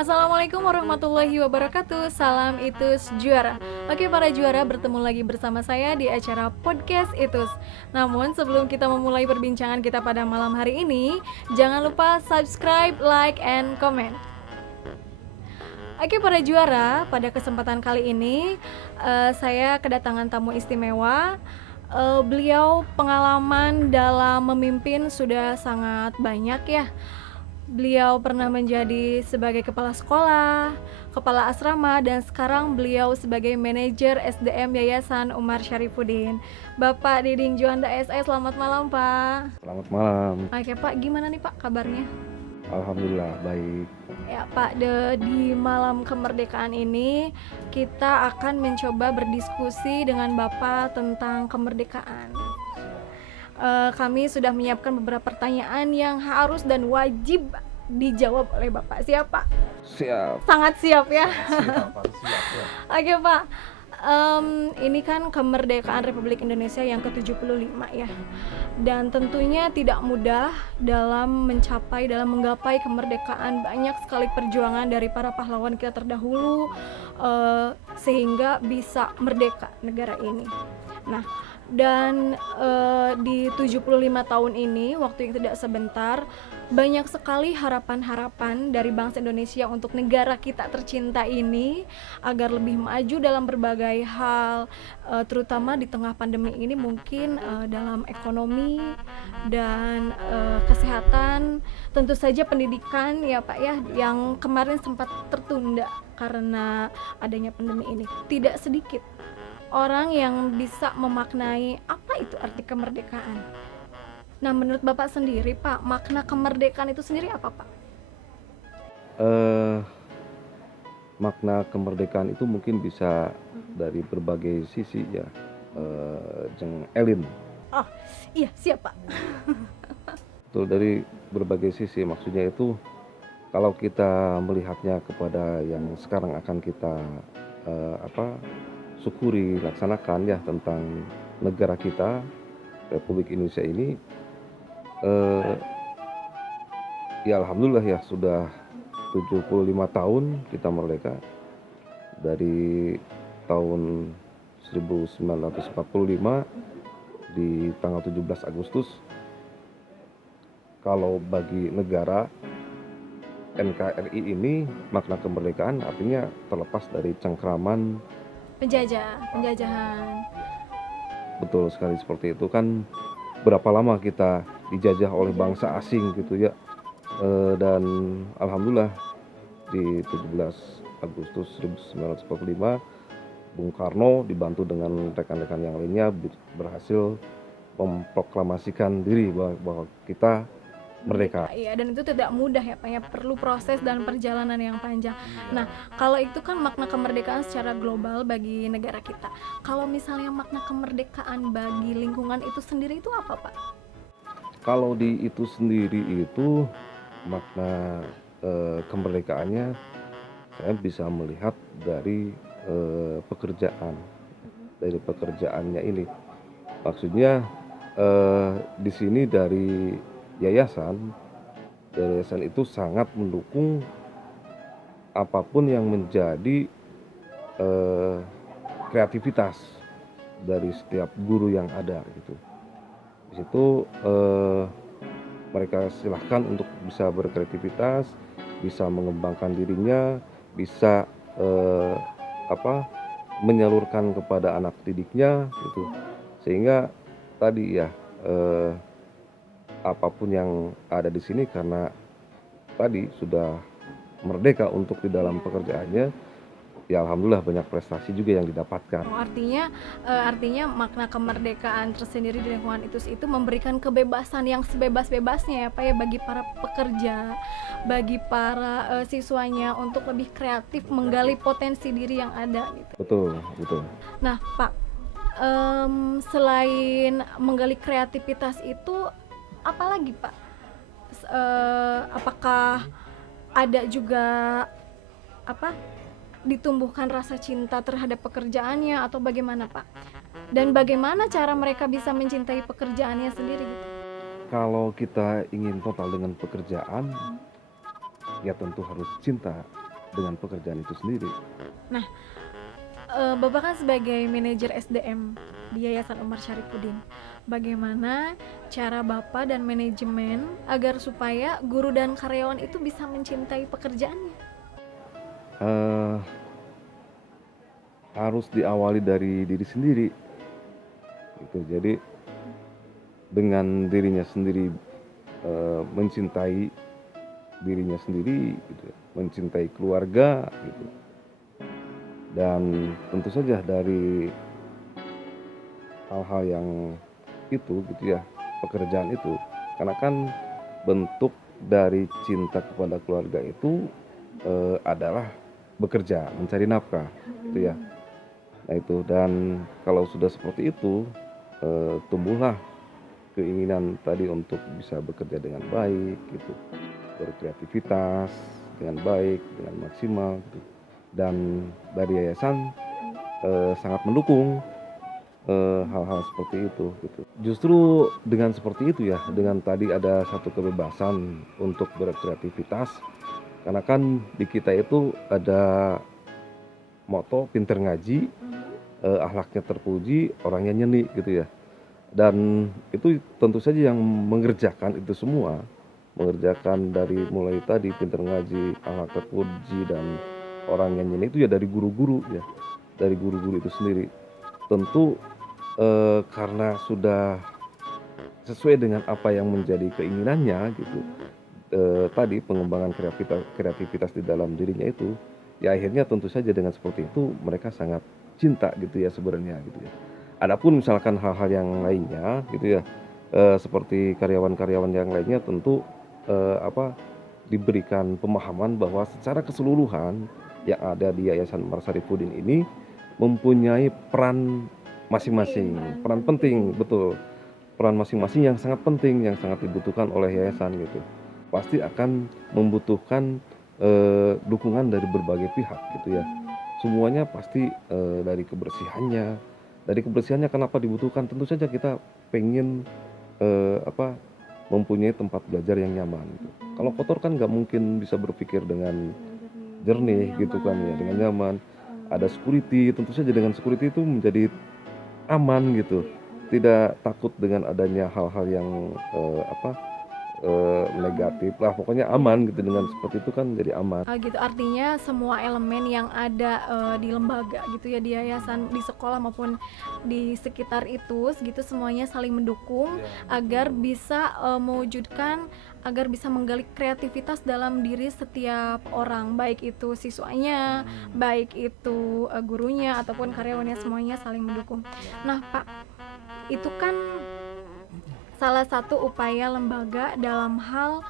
Assalamualaikum warahmatullahi wabarakatuh. Salam Itus Juara. Oke para juara, bertemu lagi bersama saya di acara Podcast Itus. Namun sebelum kita memulai perbincangan kita pada malam hari ini, jangan lupa subscribe, like, and comment. Oke para juara, pada kesempatan kali ini saya kedatangan tamu istimewa. Beliau pengalaman dalam memimpin sudah sangat banyak ya. Beliau pernah menjadi sebagai kepala sekolah, kepala asrama, dan sekarang beliau sebagai manajer SDM Yayasan Umar Syarifuddin. Bapak Diding Juanda SS, selamat malam Pak. Selamat malam. Oke Pak, gimana nih Pak kabarnya? Alhamdulillah baik. Ya Pak, di malam kemerdekaan ini kita akan mencoba berdiskusi dengan Bapak tentang kemerdekaan. Kami sudah menyiapkan beberapa pertanyaan yang harus dan wajib dijawab oleh Bapak. Siap Pak? Siap. Sangat siap ya. Siap ya. Oke Pak, ini kan kemerdekaan Republik Indonesia yang ke-75 ya. Dan tentunya tidak mudah dalam menggapai kemerdekaan. Banyak sekali perjuangan dari para pahlawan kita terdahulu sehingga bisa merdeka negara ini. Nah, dan di 75 tahun ini, waktu yang tidak sebentar, banyak sekali harapan-harapan dari bangsa Indonesia untuk negara kita tercinta ini agar lebih maju dalam berbagai hal, terutama di tengah pandemi ini, mungkin dalam ekonomi dan kesehatan, tentu saja pendidikan ya Pak ya, yang kemarin sempat tertunda karena adanya pandemi ini. Tidak sedikit orang yang bisa memaknai apa itu arti kemerdekaan. Nah, menurut Bapak sendiri, Pak, makna kemerdekaan itu sendiri apa, Pak? Makna kemerdekaan itu mungkin bisa dari berbagai sisi ya, Jeng Elin. Oh, iya, siap, Pak. Betul, dari berbagai sisi, maksudnya itu kalau kita melihatnya kepada yang sekarang akan kita syukuri, laksanakan ya, tentang negara kita Republik Indonesia ini, ya alhamdulillah ya, sudah 75 tahun kita merdeka. Dari tahun 1945 di tanggal 17 Agustus. Kalau bagi negara NKRI ini, makna kemerdekaan artinya terlepas dari cengkraman penjajahan. Betul sekali, seperti itu kan. Berapa lama kita dijajah oleh bangsa asing gitu ya, dan alhamdulillah di 17 Agustus 1945 Bung Karno dibantu dengan rekan-rekan yang lainnya berhasil memproklamasikan diri bahwa kita merdeka. Iya, dan itu tidak mudah ya Pak ya, perlu proses dan perjalanan yang panjang. Nah, kalau itu kan makna kemerdekaan secara global bagi negara kita. Kalau misalnya makna kemerdekaan bagi lingkungan itu sendiri itu apa Pak? Kalau di itu sendiri itu makna kemerdekaannya, saya bisa melihat dari pekerjaannya ini. Maksudnya di sini dari yayasan itu sangat mendukung apapun yang menjadi kreativitas dari setiap guru yang ada gitu. Di situ mereka silahkan untuk bisa berkreativitas, bisa mengembangkan dirinya, bisa menyalurkan kepada anak didiknya gitu. Sehingga tadi ya, apapun yang ada di sini karena tadi sudah merdeka untuk di dalam pekerjaannya, ya alhamdulillah banyak prestasi juga yang didapatkan. Artinya makna kemerdekaan tersendiri di lingkungan itu memberikan kebebasan yang sebebas-bebasnya ya Pak ya, bagi para pekerja, bagi para siswanya untuk lebih kreatif menggali potensi diri yang ada gitu. Betul. Nah Pak, selain menggali kreativitas itu, apalagi Pak? Apakah ada juga ditumbuhkan rasa cinta terhadap pekerjaannya atau bagaimana Pak? Dan bagaimana cara mereka bisa mencintai pekerjaannya sendiri gitu? Kalau kita ingin total dengan pekerjaan, ya tentu harus cinta dengan pekerjaan itu sendiri. Nah, Bapak kan sebagai manajer SDM di Yayasan Umar Syarifuddin, bagaimana cara Bapak dan manajemen agar supaya guru dan karyawan itu bisa mencintai pekerjaannya? Eh, Harus diawali dari diri sendiri gitu. Jadi dengan dirinya sendiri, mencintai dirinya sendiri gitu ya, mencintai keluarga gitu. Dan tentu saja dari hal-hal yang itu gitu ya, pekerjaan itu. Karena kan bentuk dari cinta kepada keluarga itu adalah bekerja, mencari nafkah gitu ya. Nah itu, dan kalau sudah seperti itu, tumbuhlah keinginan tadi untuk bisa bekerja dengan baik gitu, berkreativitas dengan baik, dengan maksimal gitu. Dan dari yayasan sangat mendukung hal-hal seperti itu gitu. Justru dengan seperti itu ya, dengan tadi ada satu kebebasan untuk berkreativitas, karena kan di kita itu ada moto pinter ngaji, akhlaknya terpuji, orangnya nyeni gitu ya. Dan itu tentu saja yang mengerjakan itu semua, mengerjakan dari mulai tadi pinter ngaji, akhlak terpuji, dan orang yang nyeni itu ya dari guru-guru ya, dari guru-guru itu sendiri. Tentu karena sudah sesuai dengan apa yang menjadi keinginannya gitu, tadi pengembangan kreativitas di dalam dirinya itu, ya akhirnya tentu saja dengan seperti itu mereka sangat cinta gitu ya sebenarnya gitu ya. Adapun misalkan hal-hal yang lainnya gitu ya, seperti karyawan-karyawan yang lainnya tentu diberikan pemahaman bahwa secara keseluruhan yang ada di Yayasan Umar Syarifuddin ini mempunyai peran masing-masing, peran penting, betul. Peran masing-masing yang sangat penting, yang sangat dibutuhkan oleh yayasan gitu. Pasti akan membutuhkan dukungan dari berbagai pihak gitu ya. Semuanya pasti dari kebersihannya. Dari kebersihannya kenapa dibutuhkan? Tentu saja kita pengen mempunyai tempat belajar yang nyaman gitu. Kalau kotor kan nggak mungkin bisa berpikir dengan jernih gitu kan ya, dengan nyaman. Ada security, tentu saja dengan security itu menjadi aman gitu, tidak takut dengan adanya hal-hal yang negatif lah, pokoknya aman gitu. Dengan seperti itu kan jadi aman. Gitu, artinya semua elemen yang ada di lembaga gitu ya, di yayasan, di sekolah maupun di sekitar itu segitu, semuanya saling mendukung agar bisa mewujudkan, agar bisa menggali kreativitas dalam diri setiap orang, baik itu siswanya, baik itu gurunya ataupun karyawannya, semuanya saling mendukung. Nah Pak, itu kan salah satu upaya lembaga dalam hal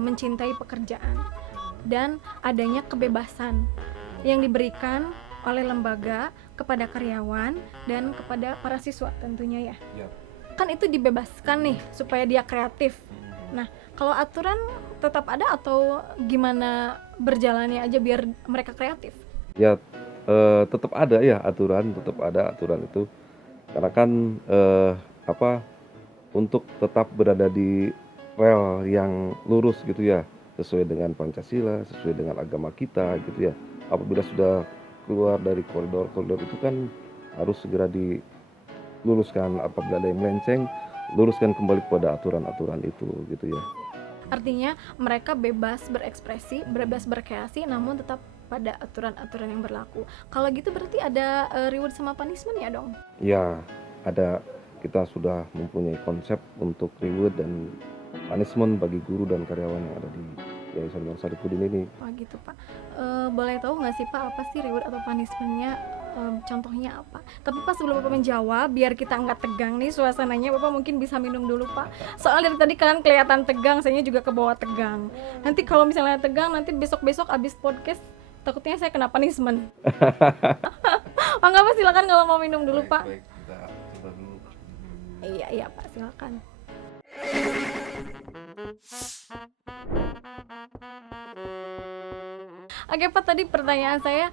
mencintai pekerjaan dan adanya kebebasan yang diberikan oleh lembaga kepada karyawan dan kepada para siswa tentunya ya. Kan itu dibebaskan nih supaya dia kreatif. Nah, kalau aturan tetap ada atau gimana berjalannya aja biar mereka kreatif? Ya tetap ada ya aturan, tetap ada aturan itu. Karena kan untuk tetap berada di rel yang lurus gitu ya, sesuai dengan Pancasila, sesuai dengan agama kita gitu ya. Apabila sudah keluar dari koridor-koridor itu kan harus segera diluruskan. Apabila ada yang melenceng, luruskan kembali kepada aturan-aturan itu gitu ya. Artinya mereka bebas berekspresi, bebas berkreasi, namun tetap pada aturan-aturan yang berlaku. Kalau gitu berarti ada reward sama punishment ya dong? Ya, ada. Kita sudah mempunyai konsep untuk reward dan punishment bagi guru dan karyawan yang ada di Yayasan Umar Syarifuddin ini. Oh gitu Pak. Boleh tahu nggak sih Pak apa sih reward atau punishmentnya? Contohnya apa? Tapi Pak, sebelum Bapak menjawab, biar kita nggak tegang nih suasananya, Bapak mungkin bisa minum dulu Pak. Soalnya dari tadi kalian kelihatan tegang, saya juga ke bawah tegang. Nanti kalau misalnya tegang, nanti besok-besok abis podcast takutnya saya kena punishment. Oh nggak Pak, silakan kalau mau minum dulu Pak. Baik, kita coba dulu. Iya Pak, silakan. Oke Pak, tadi pertanyaan saya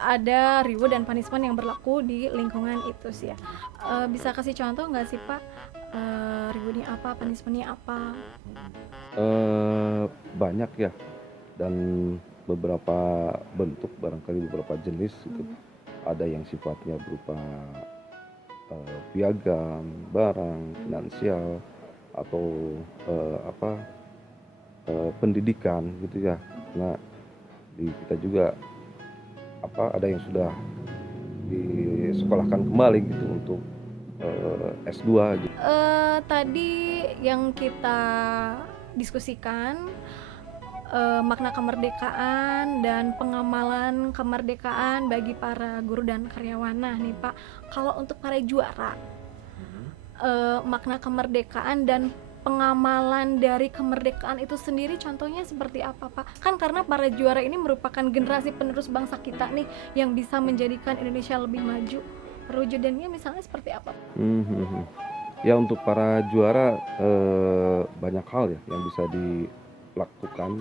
ada reward dan punishment yang berlaku di lingkungan itu sih ya. Bisa kasih contoh nggak sih Pak, rewardnya apa, punishmentnya apa? Banyak ya, dan beberapa bentuk, barangkali beberapa jenis gitu. Ada yang sifatnya berupa piagam, barang, finansial, atau pendidikan gitu ya. Nah, di kita juga ada yang sudah disekolahkan kembali gitu untuk S2 gitu. Tadi yang kita diskusikan makna kemerdekaan dan pengamalan kemerdekaan bagi para guru dan karyawan. Nah nih Pak, kalau untuk para juara, makna kemerdekaan dan pengamalan dari kemerdekaan itu sendiri contohnya seperti apa Pak? Kan karena para juara ini merupakan generasi penerus bangsa kita nih yang bisa menjadikan Indonesia lebih maju. Perwujudannya misalnya seperti apa? Ya, untuk para juara banyak hal ya yang bisa dilakukan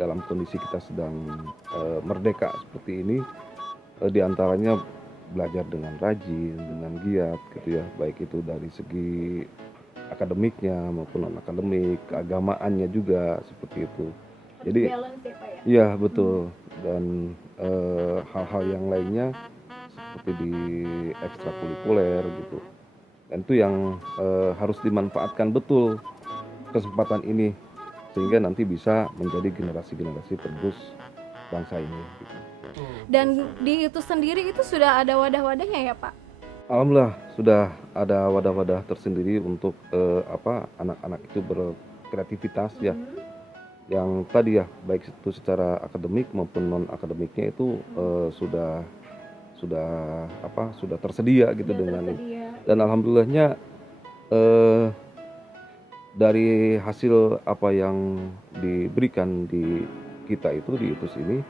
dalam kondisi kita sedang merdeka seperti ini. Di antaranya belajar dengan rajin, dengan giat gitu ya, baik itu dari segi akademiknya maupun non akademik, keagamaannya juga seperti itu. Jadi Balance ya Pak ya? iya betul, dan hal-hal yang lainnya seperti di ekstrakurikuler gitu. Dan itu yang harus dimanfaatkan betul kesempatan ini sehingga nanti bisa menjadi generasi-generasi penerus bangsa ini gitu. Dan di itu sendiri itu sudah ada wadah-wadahnya ya Pak? Alhamdulillah sudah ada wadah-wadah tersendiri untuk anak-anak itu berkreativitas ya. Yang tadi ya, baik itu secara akademik maupun non akademiknya itu sudah tersedia gitu dengan ini. Dan alhamdulillahnya dari hasil apa yang diberikan di kita itu di ITUS ini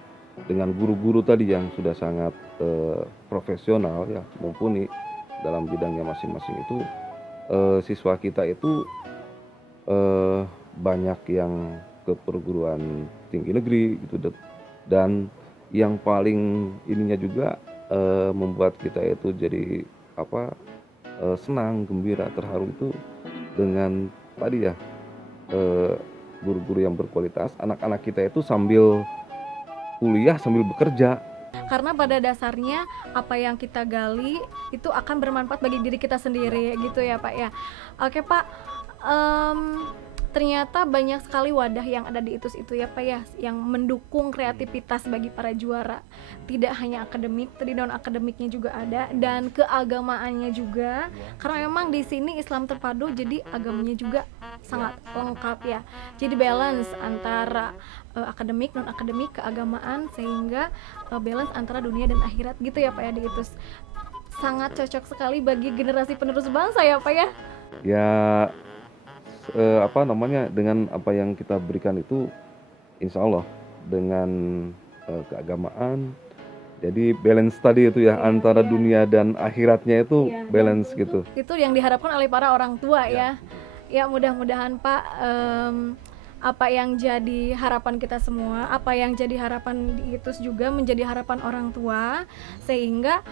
dengan guru-guru tadi yang sudah sangat profesional ya, mumpuni dalam bidangnya masing-masing itu, siswa kita itu banyak yang ke perguruan tinggi negeri gitu, dan yang paling ininya juga membuat kita itu jadi senang, gembira, terharu itu dengan tadi ya, guru-guru yang berkualitas, anak-anak kita itu sambil kuliah sambil bekerja. Karena pada dasarnya apa yang kita gali itu akan bermanfaat bagi diri kita sendiri gitu ya Pak ya. Oke Pak, ternyata banyak sekali wadah yang ada di ITUS itu ya Pak ya, yang mendukung kreativitas bagi para juara. Tidak hanya akademik, tadi non akademiknya juga ada, dan keagamaannya juga. Karena memang di sini Islam terpadu, jadi agamanya juga sangat lengkap ya. Jadi balance antara akademik, non akademik, keagamaan, sehingga balance antara dunia dan akhirat gitu ya Pak ya di ITUS. Sangat cocok sekali bagi generasi penerus bangsa ya Pak ya. Ya, dengan apa yang kita berikan itu, insya Allah dengan keagamaan, jadi balance tadi itu ya, antara dunia dan akhiratnya itu balance gitu. Itu yang diharapkan oleh para orang tua ya. Ya mudah-mudahan Pak, apa yang jadi harapan kita semua, apa yang jadi harapan di ITUS juga menjadi harapan orang tua, sehingga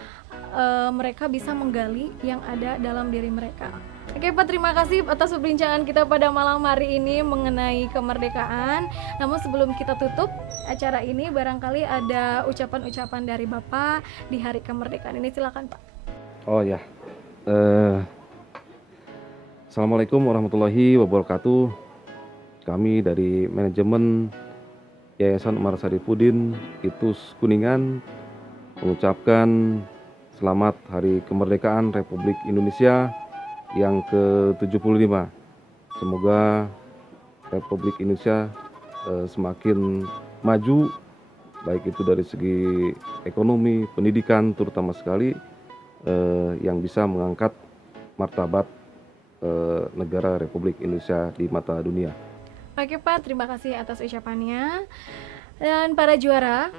mereka bisa menggali yang ada dalam diri mereka. Oke Pak, terima kasih atas perbincangan kita pada malam hari ini mengenai kemerdekaan. Namun sebelum kita tutup acara ini, barangkali ada ucapan-ucapan dari Bapak di hari kemerdekaan ini, silakan Pak. Oh ya, Assalamualaikum warahmatullahi wabarakatuh. Kami dari manajemen Yayasan Umar Sarifuddin ITUS Kuningan mengucapkan selamat Hari Kemerdekaan Republik Indonesia yang ke-75. Semoga Republik Indonesia semakin maju, baik itu dari segi ekonomi, pendidikan terutama sekali, yang bisa mengangkat martabat negara Republik Indonesia di mata dunia. Oke Pak, terima kasih atas ucapannya. Dan para juara,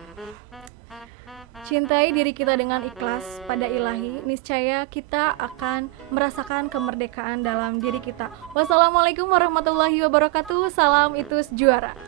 cintai diri kita dengan ikhlas pada ilahi, niscaya kita akan merasakan kemerdekaan dalam diri kita. Wassalamualaikum warahmatullahi wabarakatuh. Salam ITUS juara.